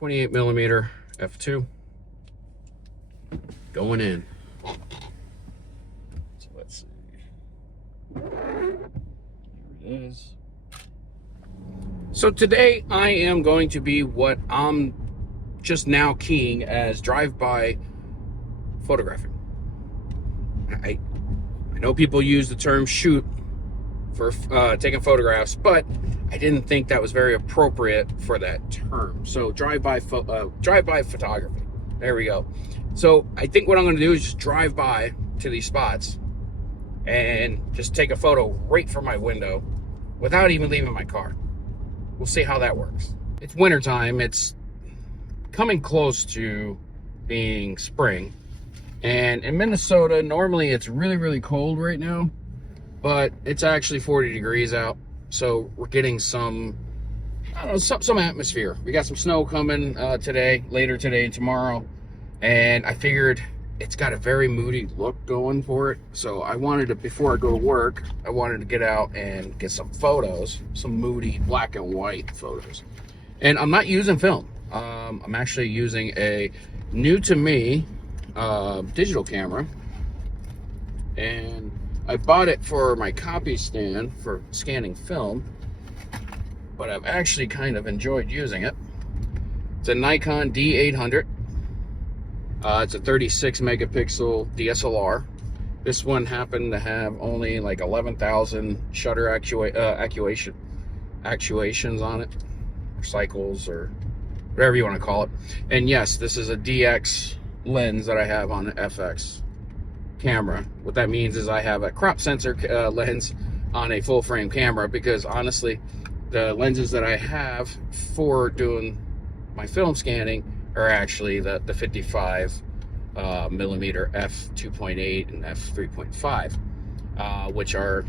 28mm f2 going in. So let's see. Here it is. So today I am going to be what I'm just now keying as drive-by photographing. I know people use the term shoot for taking photographs, but I didn't think that was very appropriate for that term. So drive-by photography. There we go. So I think what I'm going to do is just drive by to these spots and just take a photo right from my window without even leaving my car. We'll see how that works. It's wintertime. It's coming close to being spring. And in Minnesota, normally it's really, really cold right now, but it's actually 40 degrees out. So we're getting some, I don't know, some atmosphere. We got some snow coming later today and tomorrow. And I figured it's got a very moody look going for it. So I wanted to, before I go to work, I wanted to get out and get some photos, some moody black and white photos. And I'm not using film. I'm actually using a new to me digital camera. And I bought it for my copy stand for scanning film, but I've actually kind of enjoyed using it. It's a Nikon D800. It's a 36 megapixel DSLR. This one happened to have only like 11,000 shutter actuations on it, or cycles, or whatever you want to call it. And yes, this is a DX lens that I have on an FX camera. What that means is I have a crop sensor lens on a full frame camera, because honestly, the lenses that I have for doing my film scanning are actually the 55 millimeter f2.8 and f3.5, which are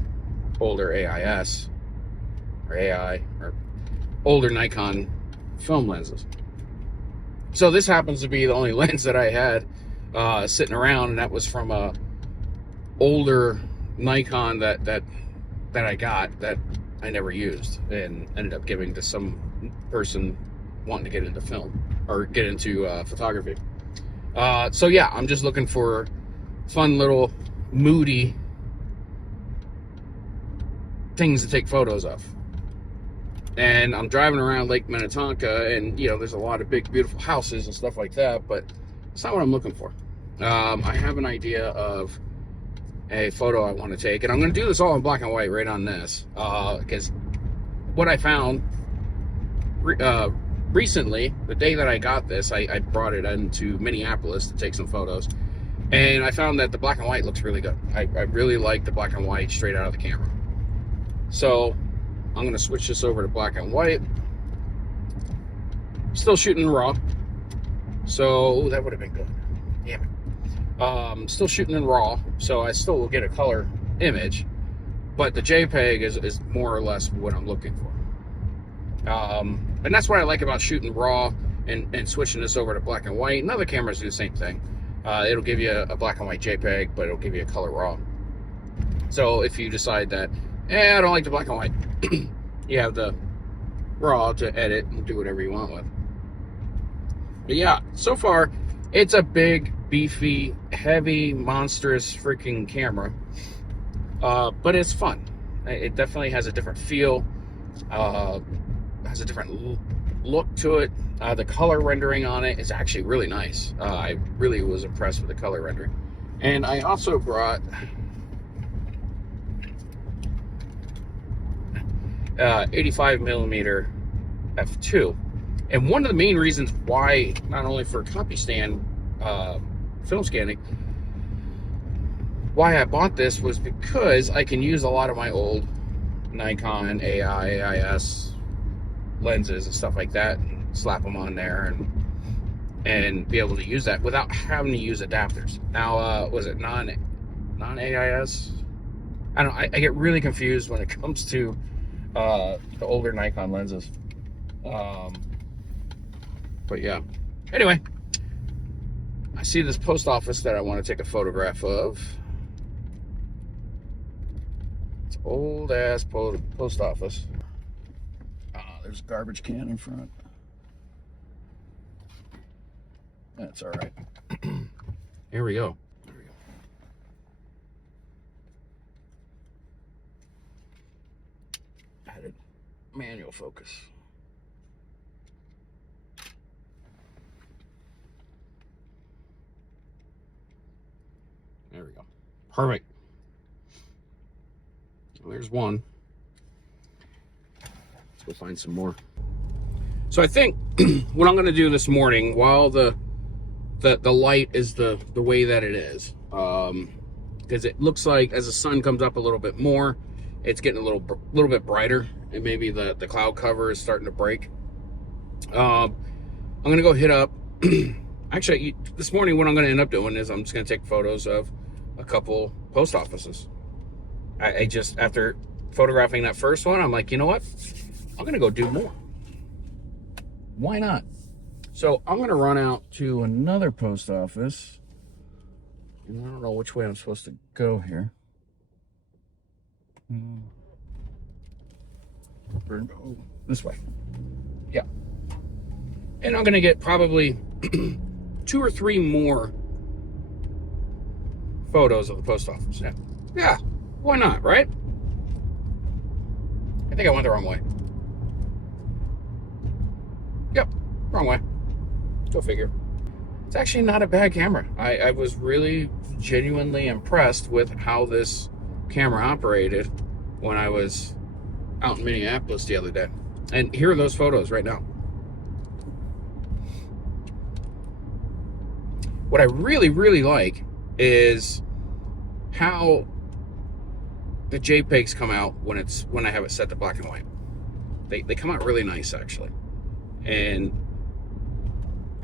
older AIS or AI or older Nikon film lenses. So this happens to be the only lens that I had sitting around, and that was from a older Nikon that I got that I never used and ended up giving to some person wanting to get into film or get into photography. So yeah, I'm just looking for fun little moody things to take photos of. And I'm driving around Lake Minnetonka, and you know, there's a lot of big beautiful houses and stuff like that, but it's not what I'm looking for. I have an idea of a photo I want to take, and I'm going to do this all in black and white right on this, because what I found recently, the day that I got this, I brought it into Minneapolis to take some photos, and I found that the black and white looks really good. I really like the black and white straight out of the camera. So I'm going to switch this over to black and white. Still shooting raw, so that would have been good. Damn it. Still shooting in raw, so I still will get a color image, but the JPEG is more or less what I'm looking for. And that's what I like about shooting raw and switching this over to black and white. And other cameras do the same thing. It'll give you a black and white JPEG, but it'll give you a color raw. So if you decide that, I don't like the black and white, you have the raw to edit and do whatever you want with. But yeah, so far, it's a big, beefy, heavy, monstrous freaking camera. But it's fun. It definitely has a different feel. Has a different look to it. The color rendering on it is actually really nice. I really was impressed with the color rendering. And I also brought 85 millimeter f2. And one of the main reasons why, not only for copy stand film scanning, why I bought this was because I can use a lot of my old Nikon AIS lenses and stuff like that, and slap them on there and be able to use that without having to use adapters. Now, was it non-AIS? I get really confused when it comes to the older Nikon lenses. But yeah. Anyway, I see this post office that I want to take a photograph of. It's old ass post office. There's a garbage can in front. That's all right. Here we go. There we go. Added manual focus. There we go. Perfect. Well, there's one. Let's go find some more. So I think what I'm going to do this morning, while the light is the way that it is, because it looks like as the sun comes up a little bit more, it's getting a little bit brighter, and maybe the cloud cover is starting to break. I'm going to go hit up. Actually, this morning what I'm going to end up doing is I'm just going to take photos of a couple post offices. I just, after photographing that first one, I'm like, you know what? I'm going to go do more. Why not? So I'm going to run out to another post office. And I don't know which way I'm supposed to go here. Oh, this way. Yeah. And I'm going to get probably 2 or 3 more photos of the post office. Yeah. Why not, right? I think I went the wrong way. Yep, wrong way. Go figure. It's actually not a bad camera. I was really genuinely impressed with how this camera operated when I was out in Minneapolis the other day. And here are those photos right now. What I really, really like is how the JPEGs come out when I have it set to black and white. They come out really nice, actually. And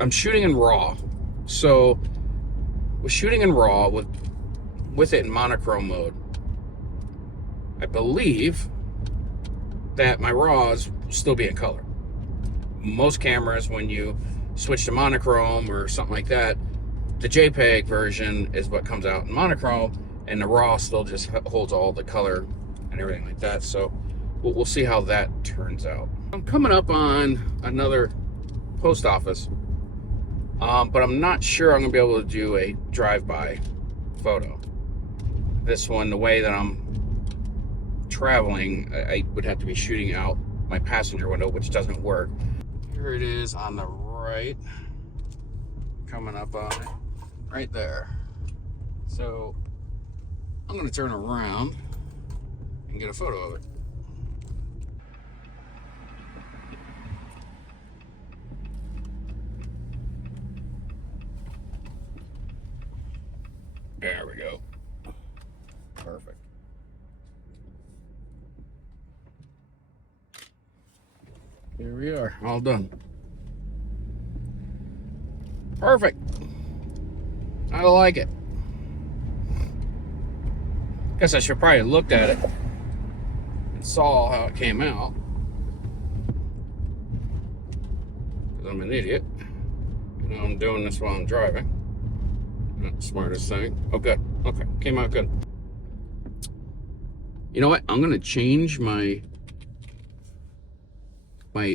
I'm shooting in RAW, so with shooting in RAW with it in monochrome mode, I believe that my RAWs will still be in color. Most cameras, when you switch to monochrome or something like that, the JPEG version is what comes out in monochrome, and the RAW still just holds all the color and everything like that. So we'll see how that turns out. I'm coming up on another post office, but I'm not sure I'm gonna be able to do a drive-by photo. This one, the way that I'm traveling, I would have to be shooting out my passenger window, which doesn't work. Here it is on the right, coming up on it, right there. So I'm gonna turn around and get a photo of it. There we go. Perfect. Here we are, all done. Perfect. I like it. Guess I should probably have looked at it and saw how it came out. Because I'm an idiot. You know, I'm doing this while I'm driving. Not the smartest thing. Oh, good. Okay, came out good. You know what? I'm gonna change my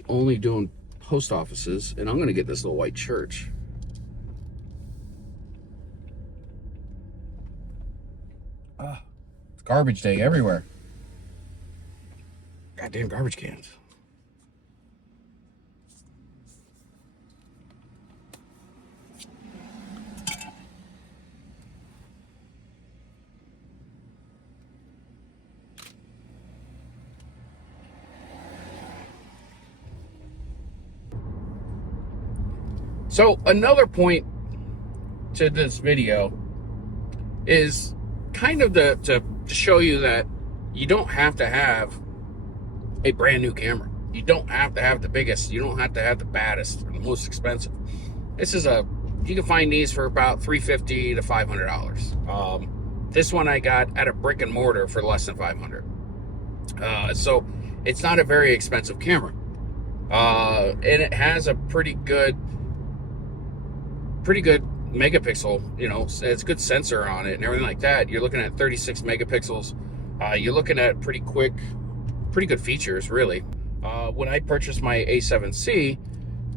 only doing post offices, and I'm gonna get this little white church. It's garbage day everywhere. Goddamn garbage cans. So another point to this video is kind of to show you that you don't have to have a brand new camera. You don't have to have the biggest. You don't have to have the baddest or the most expensive. This is you can find these for about $350 to $500. This one I got at a brick and mortar for less than $500. So it's not a very expensive camera. And it has a pretty good megapixel, you know, it's a good sensor on it and everything like that. You're looking at 36 megapixels. You're looking at pretty good features, really. When I purchased my A7C,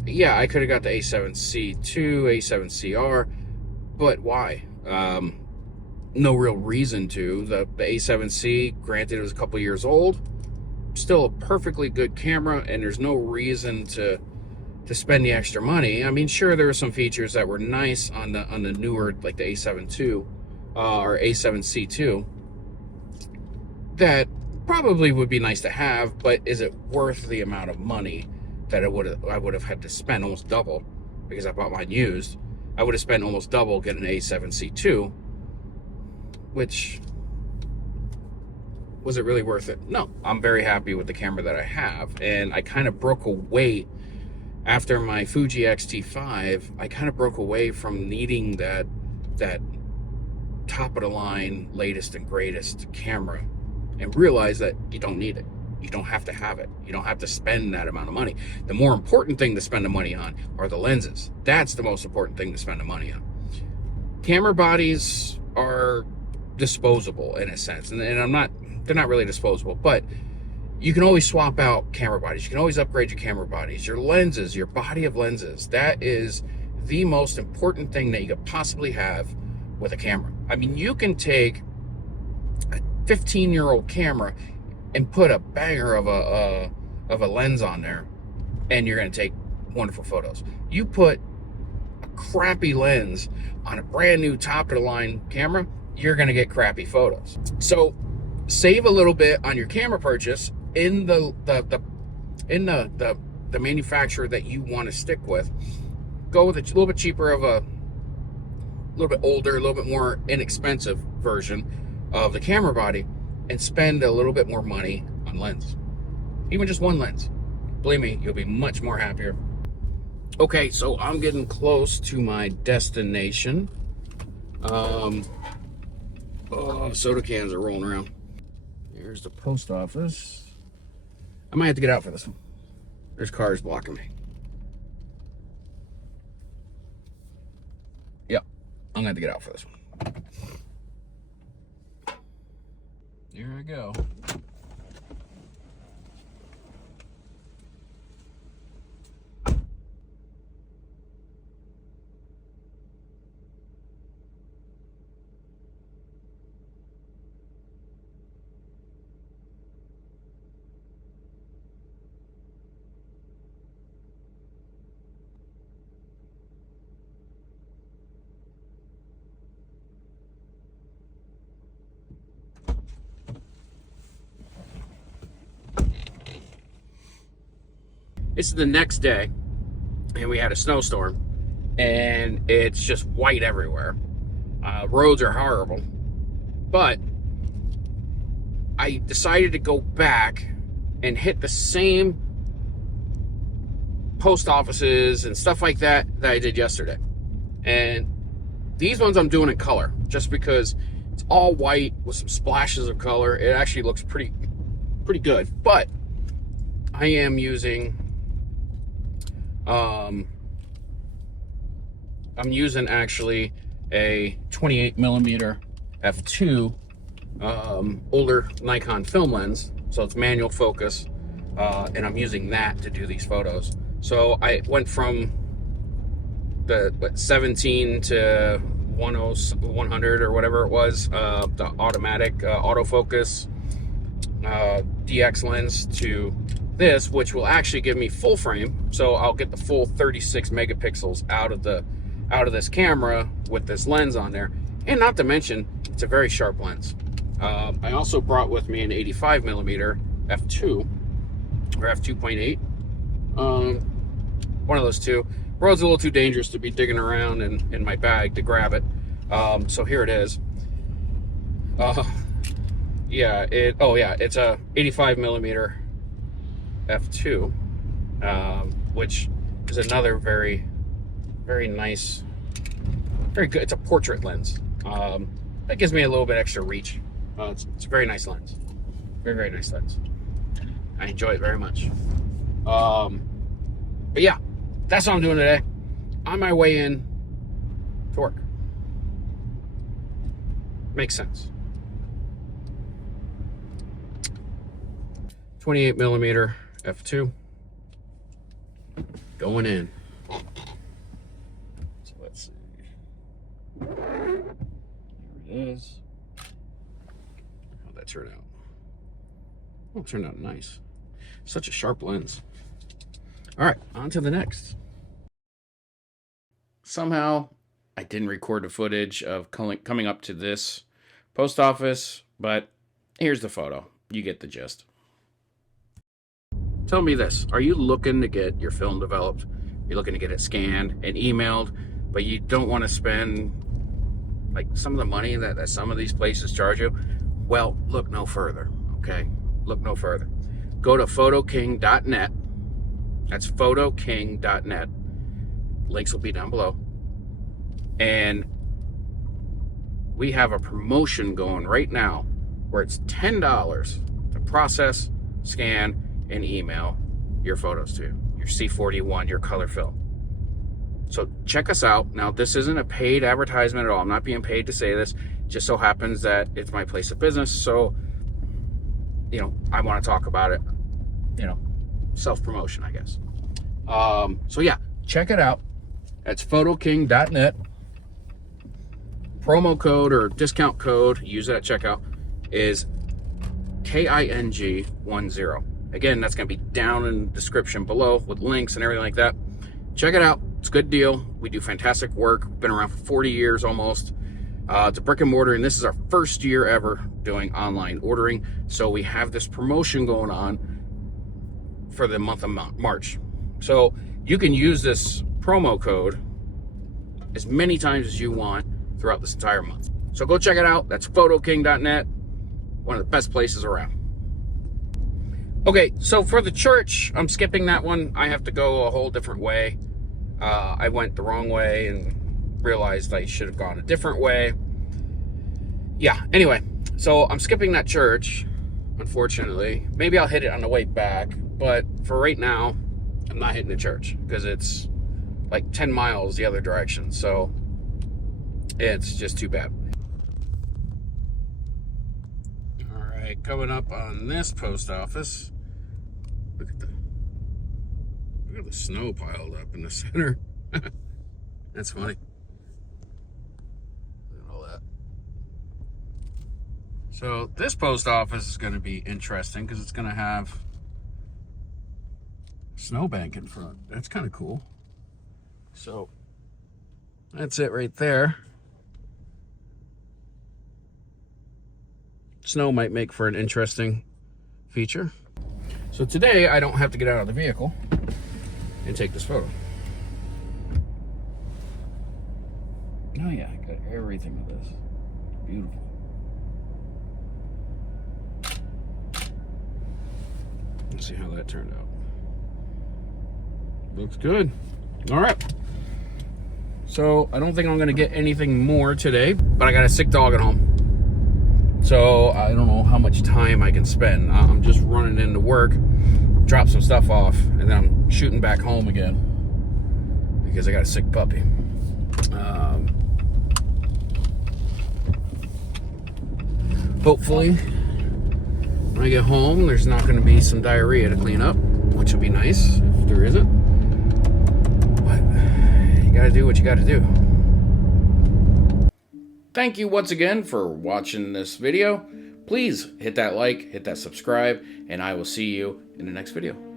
yeah, I could have got the A7C2, A7CR, but why? No real reason to. The A7C, granted, it was a couple years old, still a perfectly good camera, and there's no reason to spend the extra money. I mean, sure, there were some features that were nice on the newer, like the A7 II or A7C2, that probably would be nice to have, but is it worth the amount of money that I would have had to spend almost double, because I bought mine used? I would have spent almost double getting an A7C2, which, was it really worth it? No. I'm very happy with the camera that I have, and I kind of broke away after my Fuji X-T5. I kind of broke away from needing that top of the line, latest and greatest camera, and realized that you don't need it. You don't have to have it. You don't have to spend that amount of money. The more important thing to spend the money on are the lenses. That's the most important thing to spend the money on. Camera bodies are disposable in a sense, and they're not really disposable, but you can always swap out camera bodies. You can always upgrade your camera bodies. Your lenses, your body of lenses, that is the most important thing that you could possibly have with a camera. I mean, you can take a 15-year-old camera and put a banger of a lens on there, and you're going to take wonderful photos. You put a crappy lens on a brand new top-of-the-line camera, you're going to get crappy photos. So save a little bit on your camera purchase in the manufacturer that you want to stick with. Go with a little bit cheaper of a little bit older, a little bit more inexpensive version of the camera body, and spend a little bit more money on lens. Even just one lens. Believe me, you'll be much more happier. Okay, so I'm getting close to my destination. Soda cans are rolling around. Here's the post office. I might have to get out for this one. There's cars blocking me. Yep, I'm gonna have to get out for this one. Here I go. It's the next day, and we had a snowstorm, and it's just white everywhere. Roads are horrible, but I decided to go back and hit the same post offices and stuff like that I did yesterday. And these ones I'm doing in color, just because it's all white with some splashes of color. It actually looks pretty good. But I am using I'm using actually a 28mm f2 older Nikon film lens, so it's manual focus, and I'm using that to do these photos. So I went from the 17 to 100 or whatever it was, the automatic autofocus DX lens, to this, which will actually give me full frame. So I'll get the full 36 megapixels out of this camera with this lens on there. And not to mention, it's a very sharp lens. I also brought with me an 85mm f2 or f2.8. One of those two. Road's a little too dangerous to be digging around in my bag to grab it. So here it is. It's a 85mm f2, which is another very nice, very good. It's a portrait lens. That gives me a little bit extra reach. It's a very nice lens. Very nice lens. I enjoy it very much. But yeah, that's what I'm doing today. On my way in to work. Makes sense. 28mm f2. going in. So let's see. Here it is. How'd that turn out? Oh, it turned out nice. Such a sharp lens. All right, on to the next. Somehow, I didn't record the footage of coming up to this post office, but here's the photo. You get the gist. Tell me this. Are you looking to get your film developed? You're looking to get it scanned and emailed, but you don't want to spend like some of the money that some of these places charge you? Well, look no further, okay? Look no further. Go to photoking.net. That's photoking.net. Links will be down below. And we have a promotion going right now where it's $10 to process, scan, and email your photos to you, your C41, your color film. So check us out. Now, this isn't a paid advertisement at all. I'm not being paid to say this. It just so happens that it's my place of business. So, you know, I want to talk about it, you know, self-promotion, I guess. So yeah, check it out. That's photoking.net. Promo code or discount code, use it at checkout, is KING10. Again, that's going to be down in the description below with links and everything like that. Check it out. It's a good deal. We do fantastic work. Been around for 40 years almost. It's a brick and mortar, and this is our first year ever doing online ordering. So we have this promotion going on for the month of March. So you can use this promo code as many times as you want throughout this entire month. So go check it out. That's photoking.net. One of the best places around. Okay, so for the church, I'm skipping that one. I have to go a whole different way. I went the wrong way and realized I should have gone a different way. Yeah, anyway, so I'm skipping that church, unfortunately. Maybe I'll hit it on the way back, but for right now, I'm not hitting the church because it's like 10 miles the other direction, so it's just too bad. All right, coming up on this post office. Look at the snow piled up in the center. That's funny. Look at all that. So this post office is going to be interesting because it's going to have a snowbank in front. That's kind of cool. So that's it right there. Snow might make for an interesting feature. So today I don't have to get out of the vehicle and take this photo. Oh yeah, I got everything with this. Beautiful. Let's see how that turned out. Looks good. All right. So I don't think I'm gonna get anything more today, but I got a sick dog at home. So I don't know how much time I can spend. I'm just running into work, drop some stuff off, and then I'm shooting back home again because I got a sick puppy. Hopefully, when I get home, there's not going to be some diarrhea to clean up, which would be nice if there isn't. But you got to do what you got to do. Thank you once again for watching this video. Please hit that like, hit that subscribe, and I will see you in the next video.